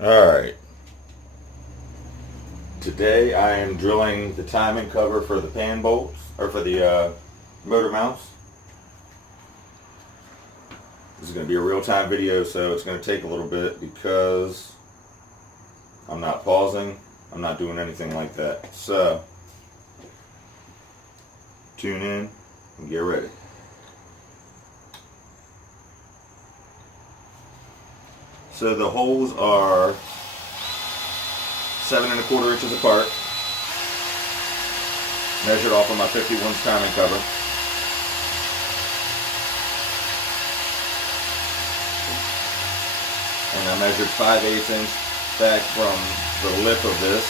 Alright, today I am drilling the timing cover for the pan bolts, or for the motor mounts. This is going to be a real-time video, so it's going to take a little bit because I'm not pausing, I'm not doing anything like that. So, tune in and get ready. So the holes are 7 1/4 inches apart, measured off of my 51 timing cover. And I measured 5/8 inch back from the lip of this,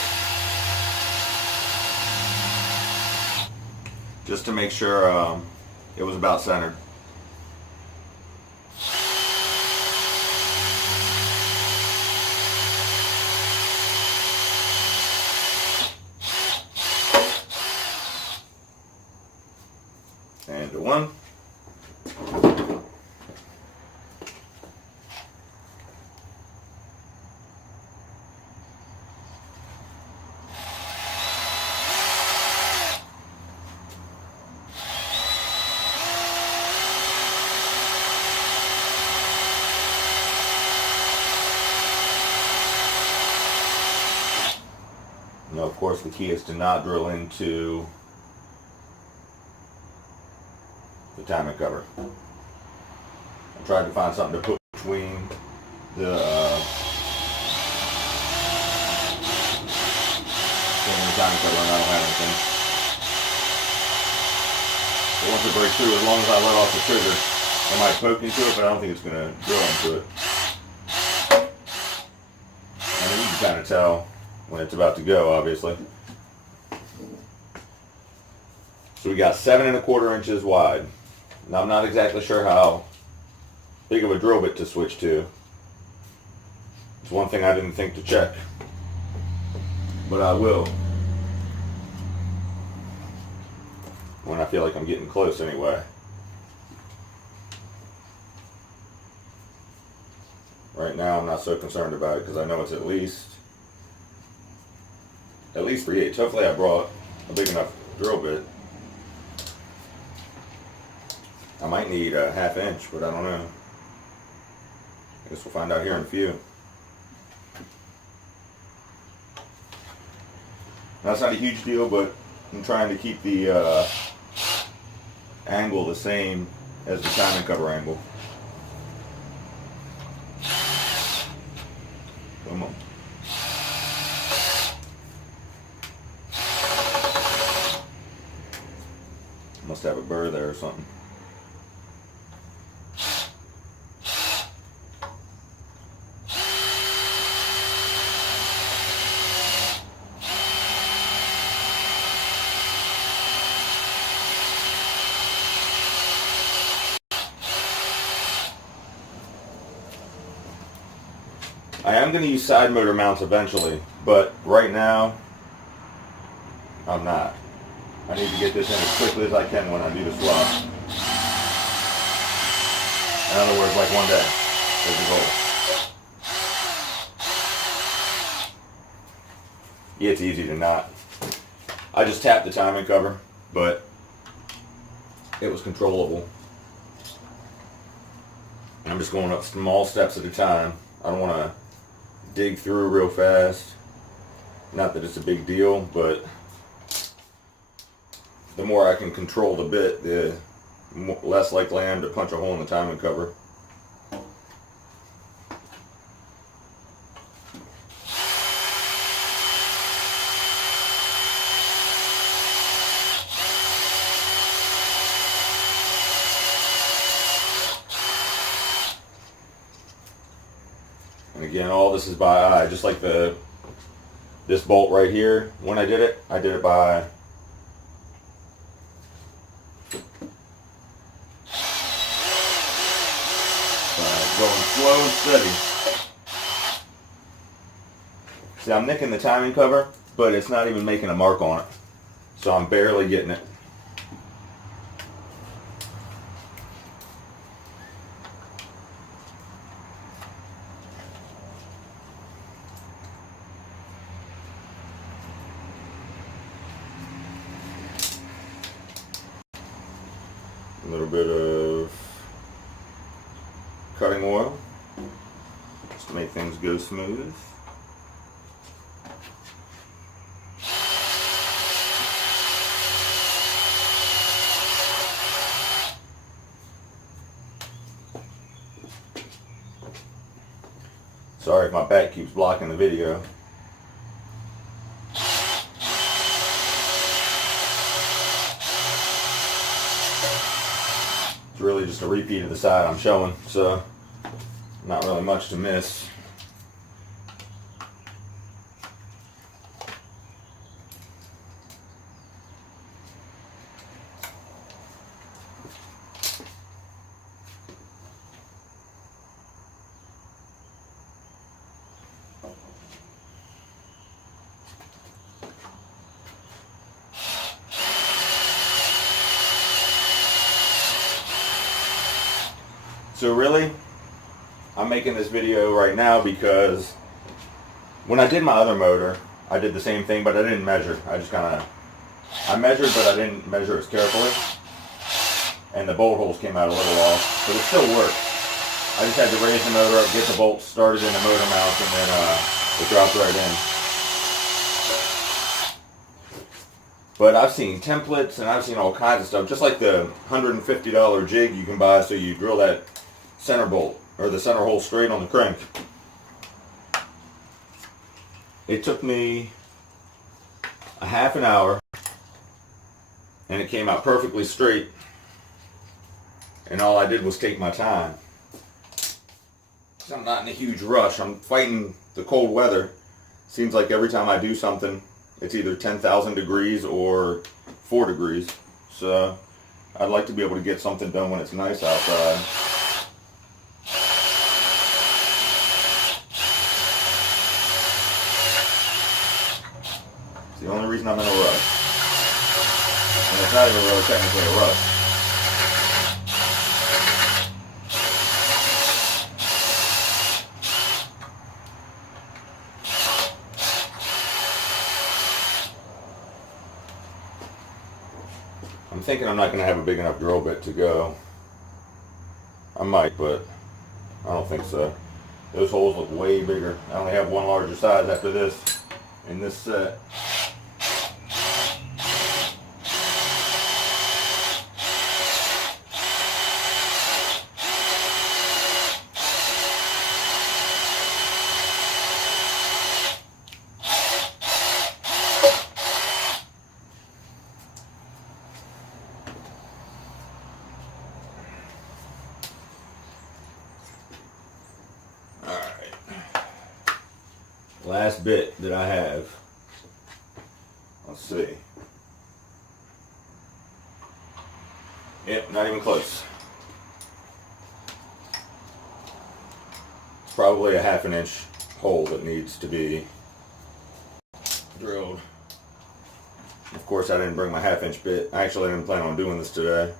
just to make sure it was about centered. And one. Now, of course, the key is to not drill into the timing cover. I tried to find something to put between the timing cover, and I don't have anything. But once it breaks through, as long as I let off the trigger, I might poke into it, but I don't think it's going to drill into it. And you can kind of tell when it's about to go, obviously. So we got 7 1/4 inches wide. Now I'm not exactly sure how big of a drill bit to switch to. It's one thing I didn't think to check, but I will when I feel like I'm getting close anyway. Right now I'm not so concerned about it because I know it's at least 3/8. Hopefully I brought a big enough drill bit. I might need a 1/2 inch, but I don't know. I guess we'll find out here in a few. That's not a huge deal, but I'm trying to keep the angle the same as the timing cover angle. Come on. Must have a burr there or something. I am going to use side motor mounts eventually, but right now I'm not. I need to get this in as quickly as I can when I do the swap. In other words, like one day is the goal. Yeah, it's easy to not. I just tapped the timing cover, but it was controllable. I'm just going up small steps at a time. I don't want to dig through real fast. Not that it's a big deal, but the more I can control the bit, the less likely I am to punch a hole in the timing cover. And again, all this is by eye, just like this bolt right here. When I did it by going slow and steady. See, I'm nicking the timing cover, but it's not even making a mark on it. So I'm barely getting it. little bit of cutting oil just to make things go smooth. Sorry if my back keeps blocking the video. It's really just a repeat of the side I'm showing, so not really much to miss. So really, I'm making this video right now because when I did my other motor, I did the same thing, but I didn't measure. I measured, but I didn't measure as carefully. And the bolt holes came out a little off, but it still worked. I just had to raise the motor up, get the bolts started in the motor mount, and then it dropped right in. But I've seen templates and I've seen all kinds of stuff, just like the $150 jig you can buy so you drill that center bolt or the center hole straight on the crank. It took me a half an hour and it came out perfectly straight, and all I did was take my time. So I'm not in a huge rush. I'm fighting the cold weather. Seems like every time I do something it's either 10,000 degrees or 4 degrees. So I'd like to be able to get something done when it's nice outside. It's the only reason I'm in a rush. And it's not even really technically a rush. I'm thinking I'm not going to have a big enough drill bit to go. I might, but I don't think so. Those holes look way bigger. I only have one larger size after this in this set. Last bit that I have. Let's see. Yep, not even close. It's probably a ½ inch hole that needs to be drilled. Of course, I didn't bring my ½ inch bit. I actually didn't plan on doing this today.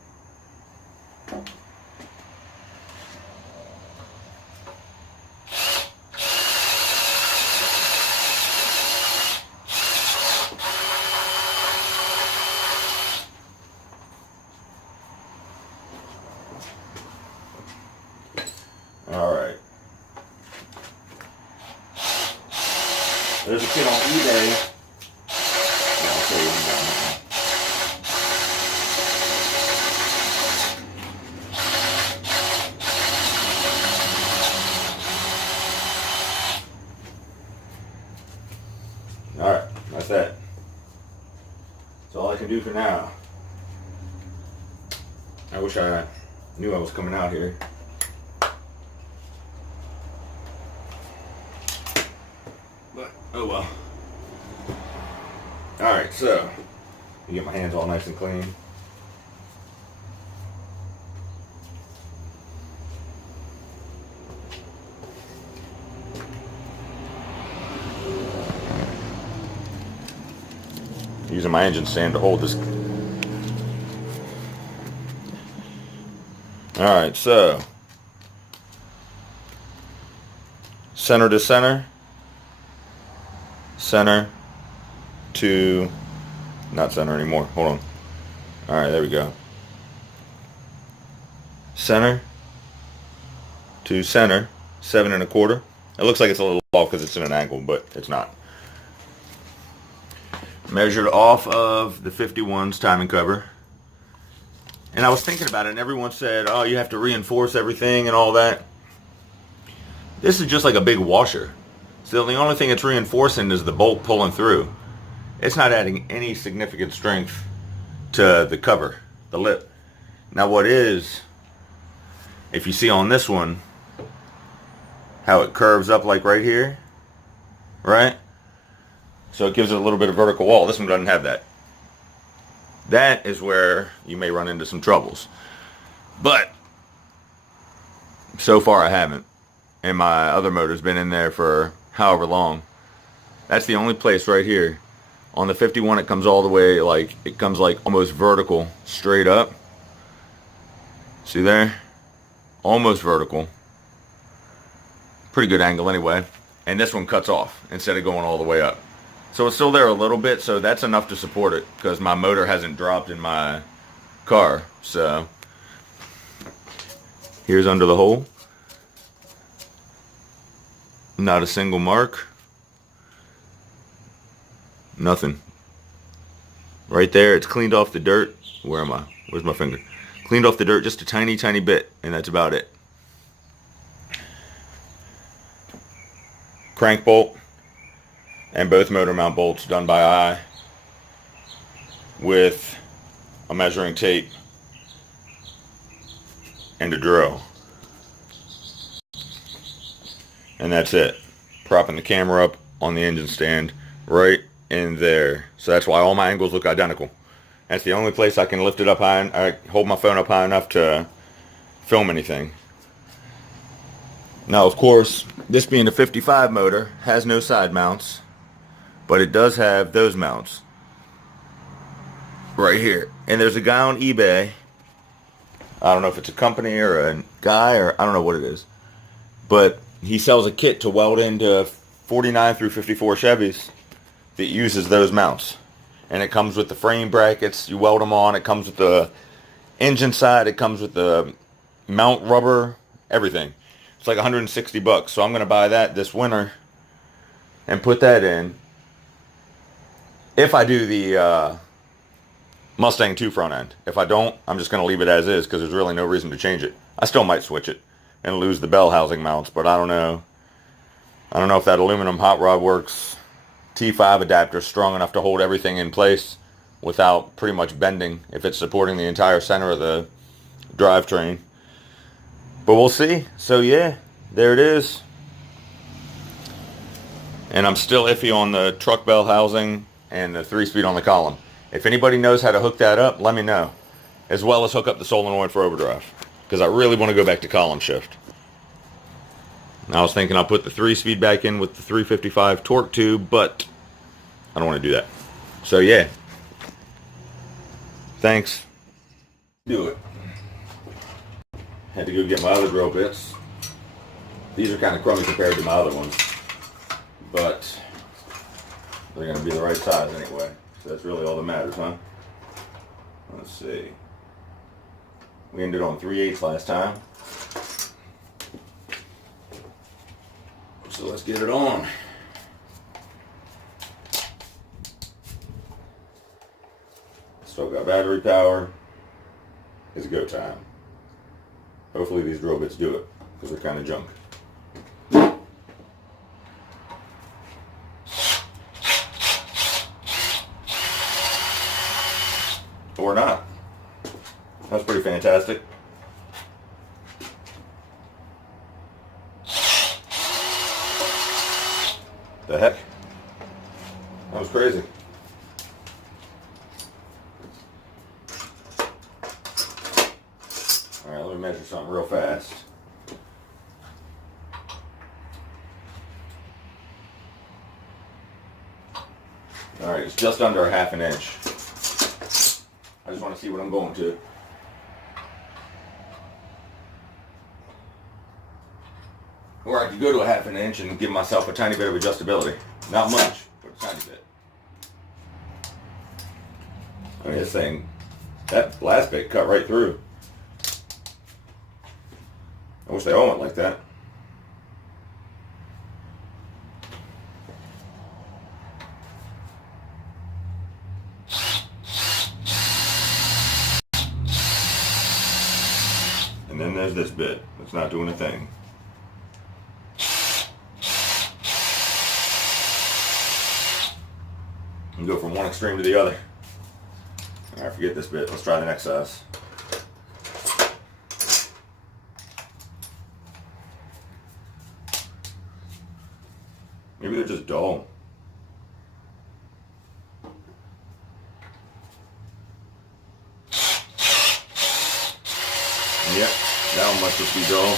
Alright. There's a kid on eBay. I'll show you one down here. Alright, that's that. That's all I can do for now. I wish I knew I was coming out here. But, oh well. Alright, so, you get my hands all nice and clean. Using my engine stand to hold this. Alright, so, center to center. Center to, not center anymore, hold on. Alright, there we go. center to center, 7 1/4. It looks like it's a little off because it's in an angle, but it's not. Measured off of the 51's timing cover. And I was thinking about it, and everyone said, oh, you have to reinforce everything and all that. This is just like a big washer. So the only thing it's reinforcing is the bolt pulling through. It's not adding any significant strength to the cover, the lip. Now what is, if you see on this one, how it curves up like right here, right? So it gives it a little bit of vertical wall. This one doesn't have that. That is where you may run into some troubles. But so far I haven't. And my other motor's been in there for however long. That's the only place right here. On the 51 it comes all the way, like, it comes like almost vertical, straight up. See there? Almost vertical. Pretty good angle anyway. And this one cuts off instead of going all the way up. So it's still there a little bit, so that's enough to support it because my motor hasn't dropped in my car. So here's under the hole. Not a single mark. Nothing. Right there, it's cleaned off the dirt. Where am I? Where's my finger? Cleaned off the dirt just a tiny, tiny bit, and that's about it. Crank bolt and both motor mount bolts done by eye with a measuring tape and a drill. And that's it. Propping the camera up on the engine stand right in there. So that's why all my angles look identical. That's the only place I can lift it up high. I hold my phone up high enough to film anything. Now, of course, this being a 55 motor has no side mounts, but it does have those mounts right here. And there's a guy on eBay. I don't know if it's a company or a guy, or I don't know what it is, but he sells a kit to weld into 49 through 54 Chevys that uses those mounts. And it comes with the frame brackets. You weld them on. It comes with the engine side. It comes with the mount rubber, everything. It's like $160. So I'm going to buy that this winter and put that in. If I do the Mustang 2 front end. If I don't, I'm just going to leave it as is because there's really no reason to change it. I still might switch it and lose the bell housing mounts, but I don't know. I don't know if that aluminum hot rod works T5 adapter strong enough to hold everything in place without pretty much bending if it's supporting the entire center of the drivetrain. But we'll see. So yeah, there it is. And I'm still iffy on the truck bell housing and the 3-speed on the column. If anybody knows how to hook that up, let me know. As well as hook up the solenoid for overdrive. Because I really want to go back to column shift. And I was thinking I'll put the 3-speed back in with the 355 torque tube, but I don't want to do that. So yeah. Thanks. Do it. Had to go get my other drill bits. These are kind of crummy compared to my other ones. But they're going to be the right size anyway. So that's really all that matters, huh? Let's see. We ended on 3/8 last time. So let's get it on. Still got battery power. It's go time. Hopefully these drill bits do it, because they're kind of junk. Or not. That's pretty fantastic. The heck? That was crazy. Alright, let me measure something real fast. Alright, it's just under a 1/2 inch. I just want to see what I'm going to. Or I could go to a 1/2 inch and give myself a tiny bit of adjustability. Not much, but a tiny bit. I mean, this thing, that last bit cut right through. I wish they all went like that. And then there's this bit. It's not doing a thing. And go from one extreme to the other. Alright, forget this bit. Let's try the next size. Maybe they're just dull. Yep, that one must just be dull.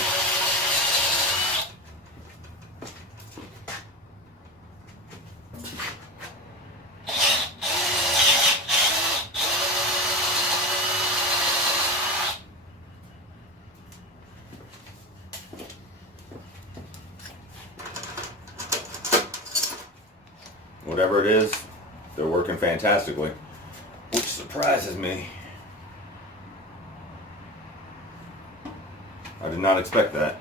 Whatever it is, they're working fantastically, which surprises me. I did not expect that.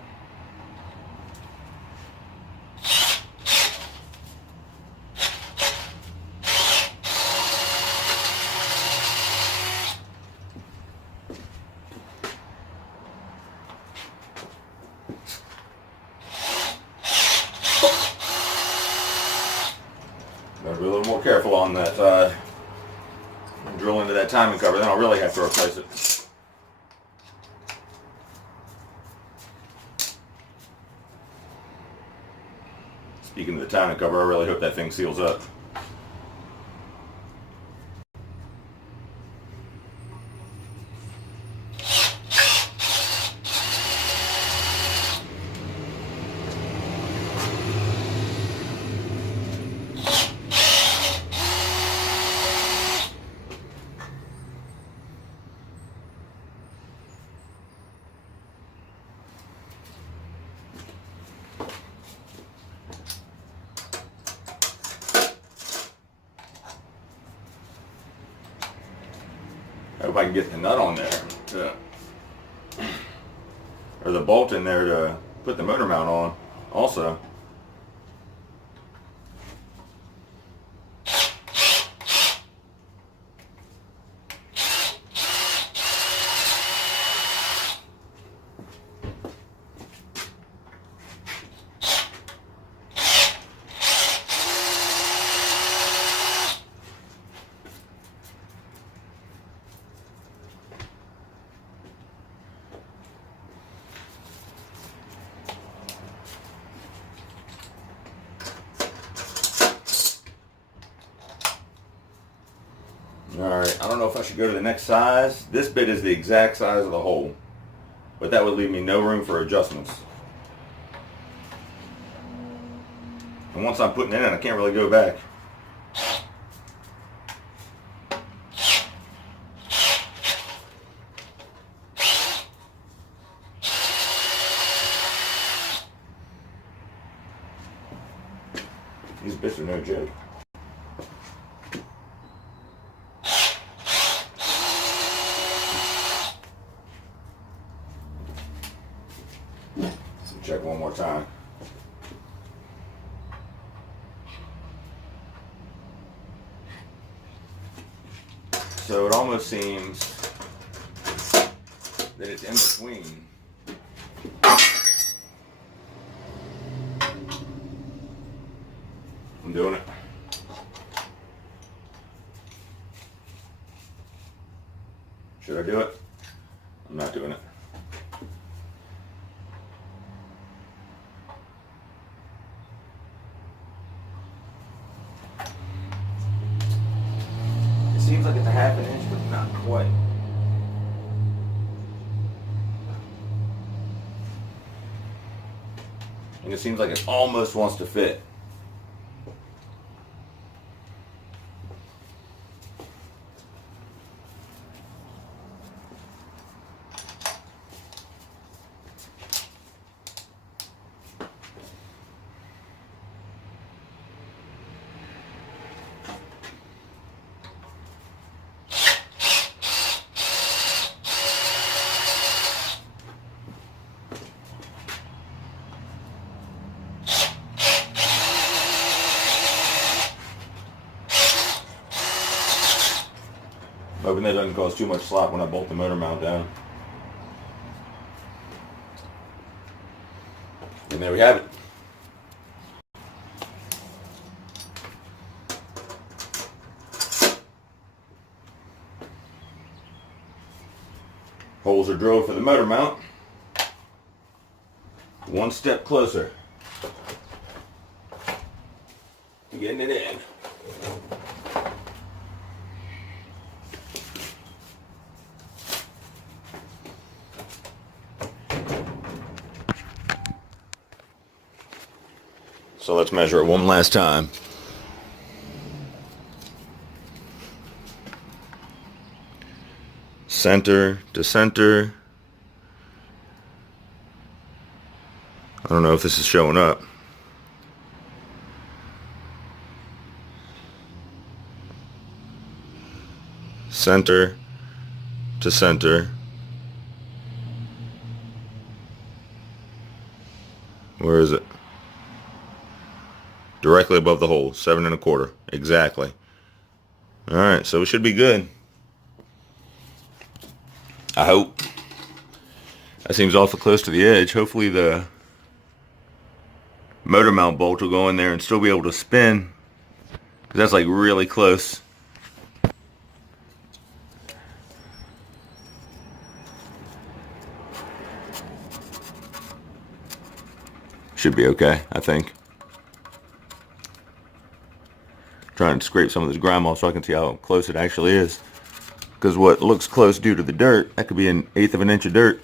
Gotta be a little more careful on that. Drill into that timing cover, then I'll really have to replace it. Speaking of the timing cover, I really hope that thing seals up. I hope I can get the nut on there, or the bolt in there to put the motor mount on also. Alright, I don't know if I should go to the next size. This bit is the exact size of the hole, but that would leave me no room for adjustments. And once I'm putting it in, I can't really go back. These bits are no joke. Check one more time. So it almost seems that it's in between. I'm doing it. Should I do it? I'm not doing it. Seems like it's a half an inch, but not quite. And it seems like it almost wants to fit. Hoping that doesn't cause too much slop when I bolt the motor mount down. And there we have it. Holes are drilled for the motor mount. One step closer to getting it in. So let's measure it one last time. Center to center. I don't know if this is showing up. Center to center. Where is it? Directly above the hole, 7 1/4, exactly. All right, so it should be good. I hope. That seems awful close to the edge. Hopefully the motor mount bolt will go in there and still be able to spin, because that's like really close. Should be okay, I think. Trying to scrape some of this grime off so I can see how close it actually is. Because what looks close due to the dirt, that could be 1/8 of an inch of dirt.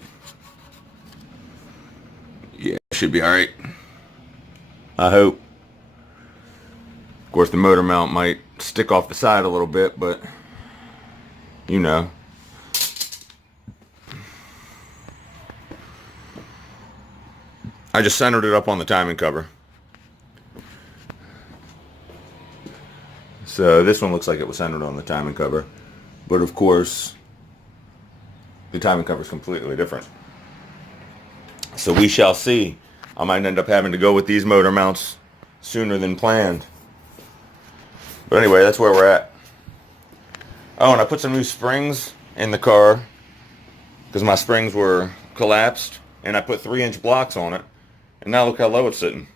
Yeah, should be alright. I hope. Of course, the motor mount might stick off the side a little bit, but you know. I just centered it up on the timing cover. So this one looks like it was centered on the timing cover. But of course, the timing cover is completely different. So we shall see. I might end up having to go with these motor mounts sooner than planned. But anyway, that's where we're at. Oh, and I put some new springs in the car because my springs were collapsed. And I put 3-inch blocks on it. And now look how low it's sitting.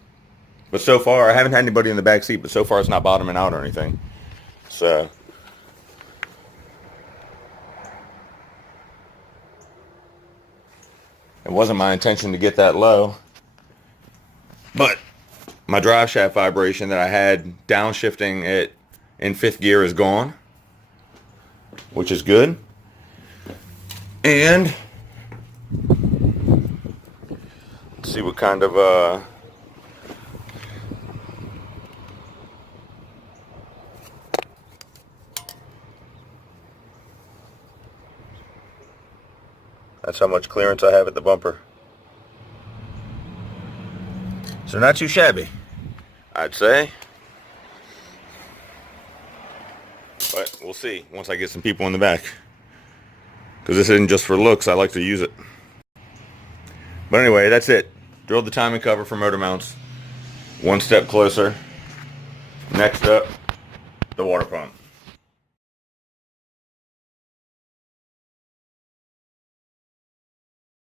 But so far, I haven't had anybody in the back seat, but so far it's not bottoming out or anything. So it wasn't my intention to get that low. But my drive shaft vibration that I had downshifting it in 5th gear is gone, which is good. And let's see what kind of that's how much clearance I have at the bumper. So not too shabby, I'd say. But we'll see once I get some people in the back. Because this isn't just for looks, I like to use it. But anyway, that's it. Drilled the timing cover for motor mounts. One step closer. Next up, the water pump.